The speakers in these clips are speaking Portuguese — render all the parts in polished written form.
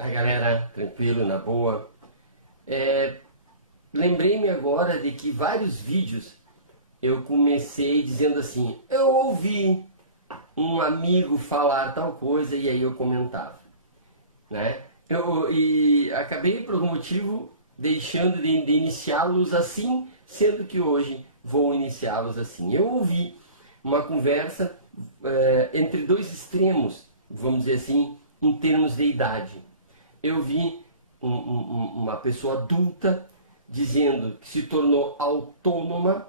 A galera, tranquilo, na boa. Lembrei-me agora de que vários vídeos eu comecei dizendo assim: eu ouvi um amigo falar tal coisa, e aí eu comentava, né? E acabei por algum motivo deixando de iniciá-los assim, sendo que hoje vou iniciá-los assim. Eu ouvi uma conversa entre dois extremos, vamos dizer assim, em termos de idade. Eu vi uma pessoa adulta dizendo que se tornou autônoma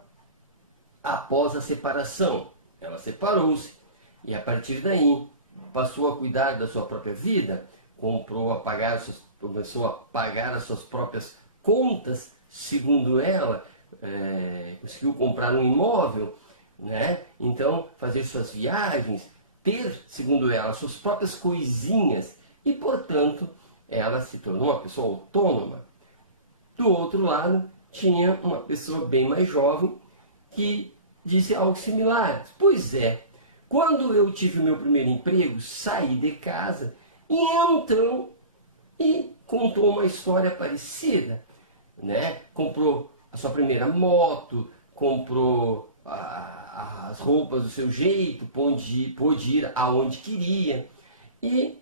após a separação. Ela separou-se e a partir daí passou a cuidar da sua própria vida, começou a pagar as suas próprias contas, segundo ela, conseguiu comprar um imóvel, né? Então fazer suas viagens, ter, segundo ela, suas próprias coisinhas e, portanto, ela se tornou uma pessoa autônoma. Do outro lado, tinha uma pessoa bem mais jovem que disse algo similar. Pois é, quando eu tive o meu primeiro emprego, saí de casa e contou uma história parecida, né? Comprou a sua primeira moto, comprou as roupas do seu jeito, pôde ir aonde queria. E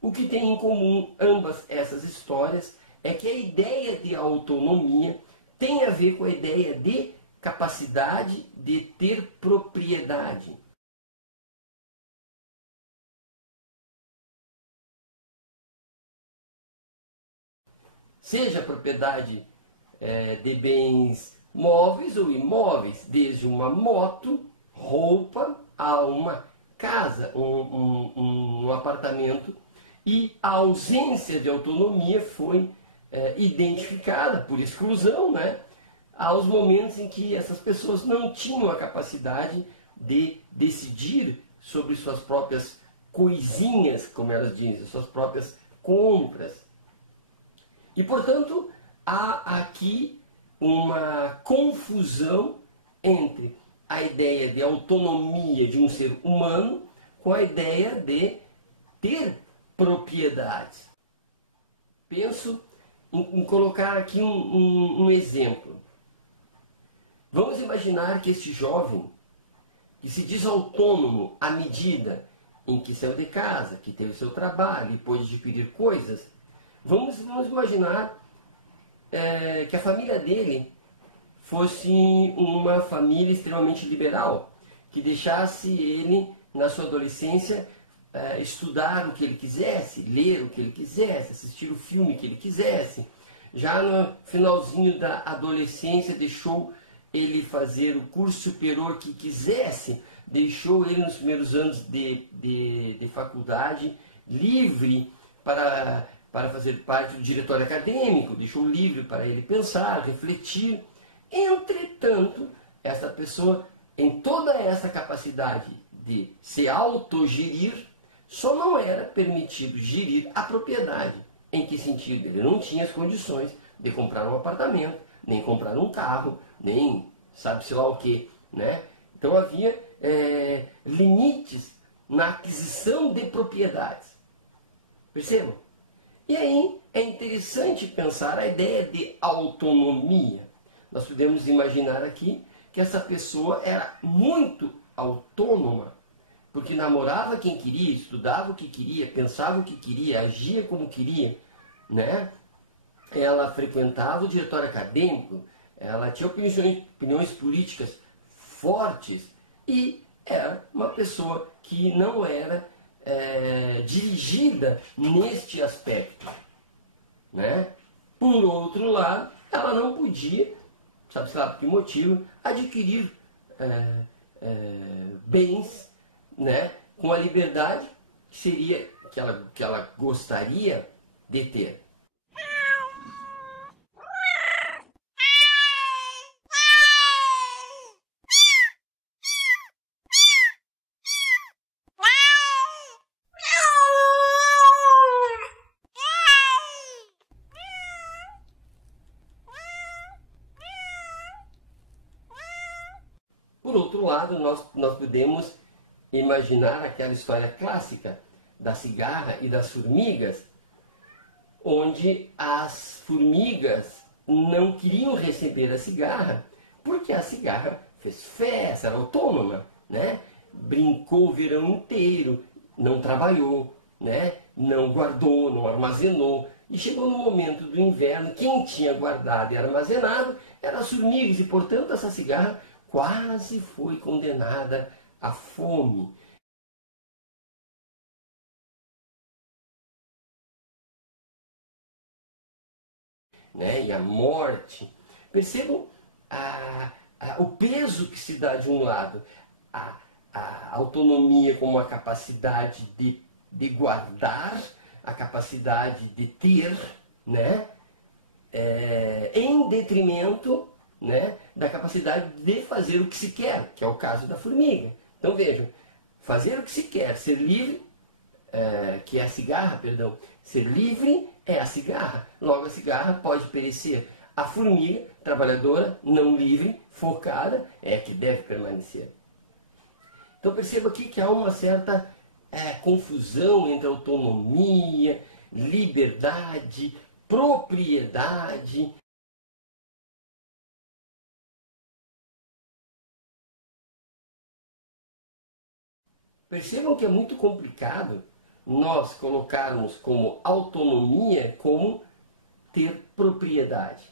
o que tem em comum ambas essas histórias é que a ideia de autonomia tem a ver com a ideia de capacidade de ter propriedade. Seja propriedade de bens móveis ou imóveis, desde uma moto, roupa, a uma casa, um apartamento. E a ausência de autonomia foi identificada por exclusão, né? Aos momentos em que essas pessoas não tinham a capacidade de decidir sobre suas próprias coisinhas, como elas dizem, suas próprias compras. E, portanto, há aqui uma confusão entre a ideia de autonomia de um ser humano com a ideia de ter propriedades. Penso em colocar aqui um exemplo. Vamos imaginar que este jovem, que se diz autônomo à medida em que saiu de casa, que teve seu trabalho e pôde adquirir coisas, vamos imaginar que a família dele fosse uma família extremamente liberal, que deixasse ele, na sua adolescência, estudar o que ele quisesse, ler o que ele quisesse, assistir o filme que ele quisesse. Já no finalzinho da adolescência, deixou ele fazer o curso superior que quisesse, deixou ele nos primeiros anos de faculdade livre para fazer parte do diretório acadêmico, deixou livre para ele pensar, refletir. Entretanto, essa pessoa, em toda essa capacidade de se autogerir, só não era permitido gerir a propriedade. Em que sentido? Ele não tinha as condições de comprar um apartamento, nem comprar um carro, nem sabe-se lá o que, né? Então havia limites na aquisição de propriedades. Percebam? E aí é interessante pensar a ideia de autonomia. Nós podemos imaginar aqui que essa pessoa era muito autônoma, porque namorava quem queria, estudava o que queria, pensava o que queria, agia como queria, né? Ela frequentava o diretório acadêmico, ela tinha opiniões políticas fortes e era uma pessoa que não era dirigida neste aspecto, né? Por outro lado, ela não podia, sabe-se lá por que motivo, adquirir bens, né, com a liberdade que ela gostaria de ter. Por outro lado, nós podemos imaginar aquela história clássica da cigarra e das formigas, onde as formigas não queriam receber a cigarra, porque a cigarra fez festa, era autônoma, né? Brincou o verão inteiro, não trabalhou, né? Não guardou, não armazenou. E chegou no momento do inverno, quem tinha guardado e armazenado eram as formigas, e portanto essa cigarra quase foi condenada à fome. Né? E a morte. Percebam o peso que se dá de um lado, a autonomia como a capacidade de guardar, a capacidade de ter, né? Em detrimento, né, da capacidade de fazer o que se quer, que é o caso da formiga. Então vejam, fazer o que se quer, ser livre, que é a cigarra, perdão, ser livre é a cigarra. Logo a cigarra pode perecer. A formiga, trabalhadora, não livre, focada, é que deve permanecer. Então perceba aqui que há uma certa confusão entre autonomia, liberdade, propriedade. Percebam que é muito complicado nós colocarmos como autonomia como ter propriedade,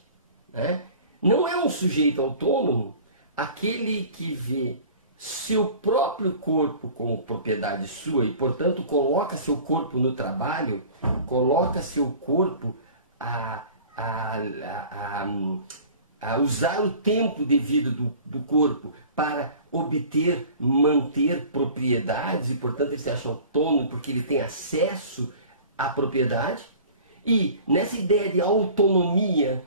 né? Não é um sujeito autônomo aquele que vê seu próprio corpo como propriedade sua e, portanto, coloca seu corpo no trabalho, coloca seu corpo a usar o tempo devido do corpo para obter, manter propriedades e, portanto, ele se acha autônomo porque ele tem acesso à propriedade. E nessa ideia de autonomia,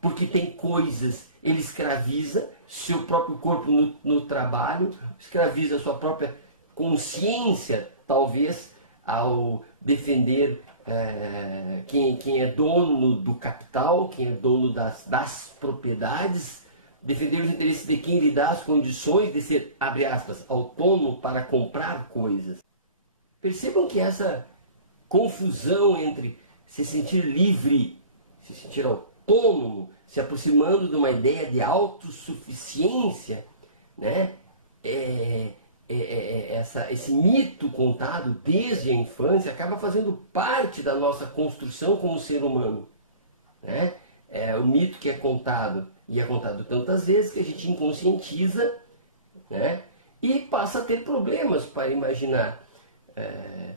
porque tem coisas, ele escraviza seu próprio corpo no trabalho, escraviza a sua própria consciência, talvez, ao defender quem é dono do capital, quem é dono das propriedades, defender os interesses de quem lhe dá as condições de ser, abre aspas, autônomo para comprar coisas. Percebam que essa confusão entre se sentir livre, se sentir autônomo, se aproximando de uma ideia de autossuficiência, né? Esse mito contado desde a infância acaba fazendo parte da nossa construção como ser humano, né? É o mito que é contado, e é contado tantas vezes que a gente inconscientiza, né? E passa a ter problemas para imaginar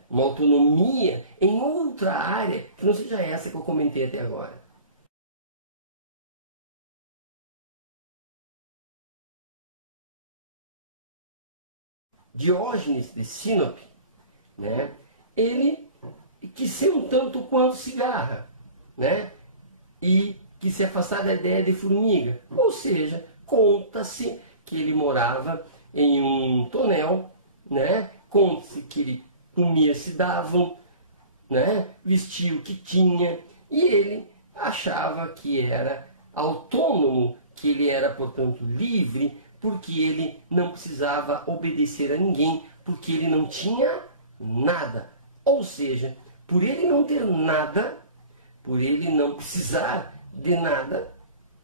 uma autonomia em outra área que não seja essa que eu comentei até agora. Diógenes de Sinope, né? Ele quis ser um tanto quanto cigarra, né? E quis se afastar da ideia de formiga. Ou seja, conta-se que ele morava em um tonel, né? Conta-se que ele comia se davam, né? Vestia o que tinha, e ele achava que era autônomo, que ele era, portanto, livre, porque ele não precisava obedecer a ninguém, porque ele não tinha nada. Ou seja, por ele não ter nada, por ele não precisar de nada,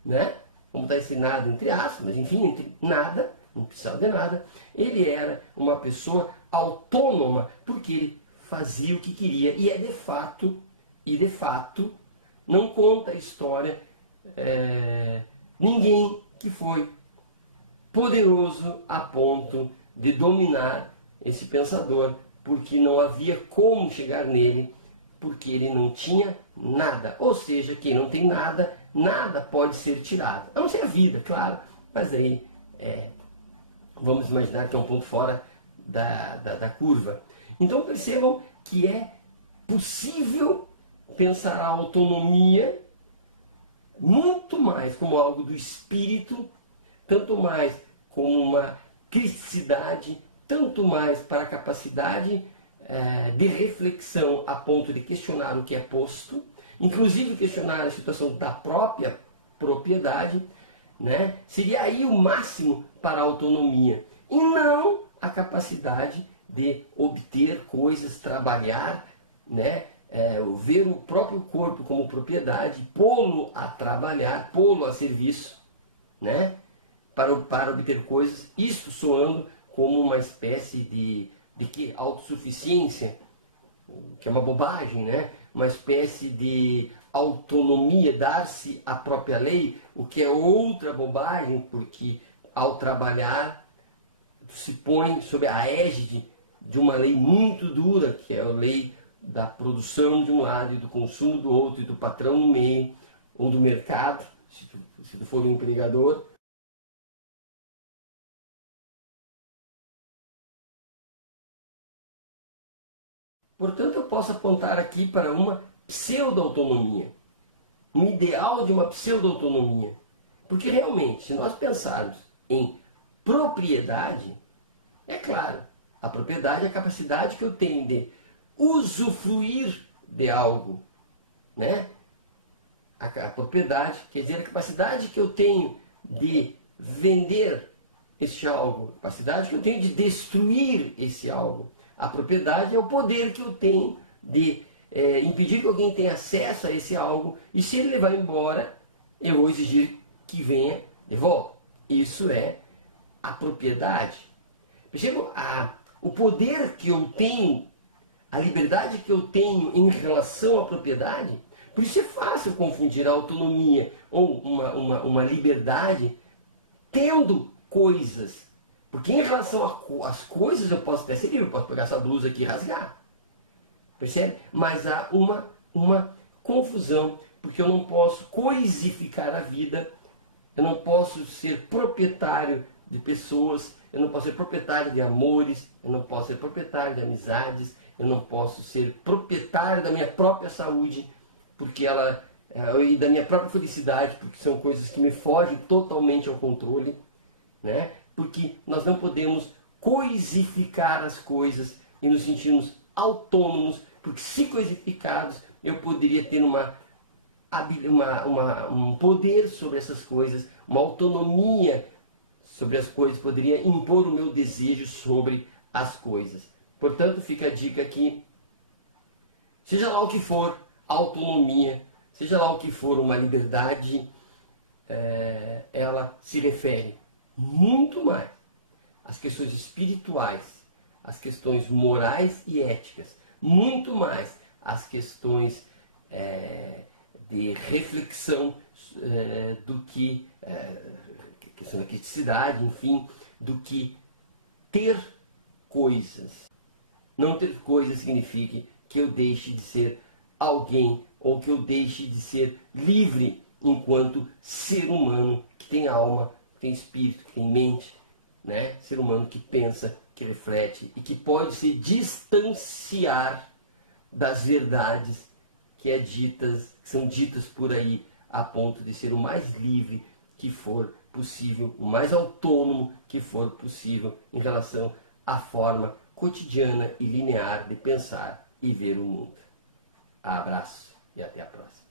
né? Como está esse nada entre aspas, mas enfim, entre nada, não precisava de nada, ele era uma pessoa autônoma, porque ele fazia o que queria, e de fato, não conta a história ninguém que foi poderoso a ponto de dominar esse pensador, porque não havia como chegar nele, porque ele não tinha nada. Ou seja, quem não tem nada, nada pode ser tirado. A não ser a vida, claro, mas aí vamos imaginar que é um ponto fora da curva. Então percebam que é possível pensar a autonomia muito mais como algo do espírito, tanto mais como uma criticidade, tanto mais para a capacidade de reflexão a ponto de questionar o que é posto, inclusive questionar a situação da própria propriedade, né? Seria aí o máximo para a autonomia, e não a capacidade de obter coisas, trabalhar, né? ver o próprio corpo como propriedade, pô-lo a trabalhar, pô-lo a serviço, né? Para obter coisas, isto soando como uma espécie de autossuficiência, que é uma bobagem, né? Uma espécie de autonomia, dar-se a própria lei, o que é outra bobagem, porque ao trabalhar se põe sob a égide de uma lei muito dura, que é a lei da produção de um lado e do consumo do outro, e do patrão no meio, ou do mercado, se tu for um empregador. Portanto, eu posso apontar aqui para uma pseudo-autonomia, um ideal de uma pseudo-autonomia. Porque realmente, se nós pensarmos em propriedade, é claro, a propriedade é a capacidade que eu tenho de usufruir de algo, né? A propriedade quer dizer a capacidade que eu tenho de vender este algo, a capacidade que eu tenho de destruir esse algo. A propriedade é o poder que eu tenho de impedir que alguém tenha acesso a esse algo, e se ele levar embora, eu vou exigir que venha de volta. Isso é a propriedade. Percebam o poder que eu tenho, a liberdade que eu tenho em relação à propriedade. Por isso é fácil confundir a autonomia ou uma liberdade tendo coisas. Porque em relação às coisas eu posso até ser livre, eu posso pegar essa blusa aqui e rasgar. Percebe? Mas há uma confusão, porque eu não posso coisificar a vida, eu não posso ser proprietário de pessoas, eu não posso ser proprietário de amores, eu não posso ser proprietário de amizades, eu não posso ser proprietário da minha própria saúde, porque e da minha própria felicidade, porque são coisas que me fogem totalmente ao controle, né? Porque nós não podemos coisificar as coisas e nos sentirmos autônomos, porque se coisificados eu poderia ter um poder sobre essas coisas, uma autonomia sobre as coisas, poderia impor o meu desejo sobre as coisas. Portanto, fica a dica aqui, seja lá o que for autonomia, seja lá o que for uma liberdade, ela se refere muito mais às questões espirituais, às questões morais e éticas, muito mais às questões de reflexão do que questão da criticidade, enfim, do que ter coisas. Não ter coisas significa que eu deixe de ser alguém ou que eu deixe de ser livre enquanto ser humano que tem alma, que tem espírito, que tem mente, né? Ser humano que pensa, que reflete e que pode se distanciar das verdades que são ditas por aí, a ponto de ser o mais livre que for possível, o mais autônomo que for possível em relação à forma cotidiana e linear de pensar e ver o mundo. Abraço e até a próxima.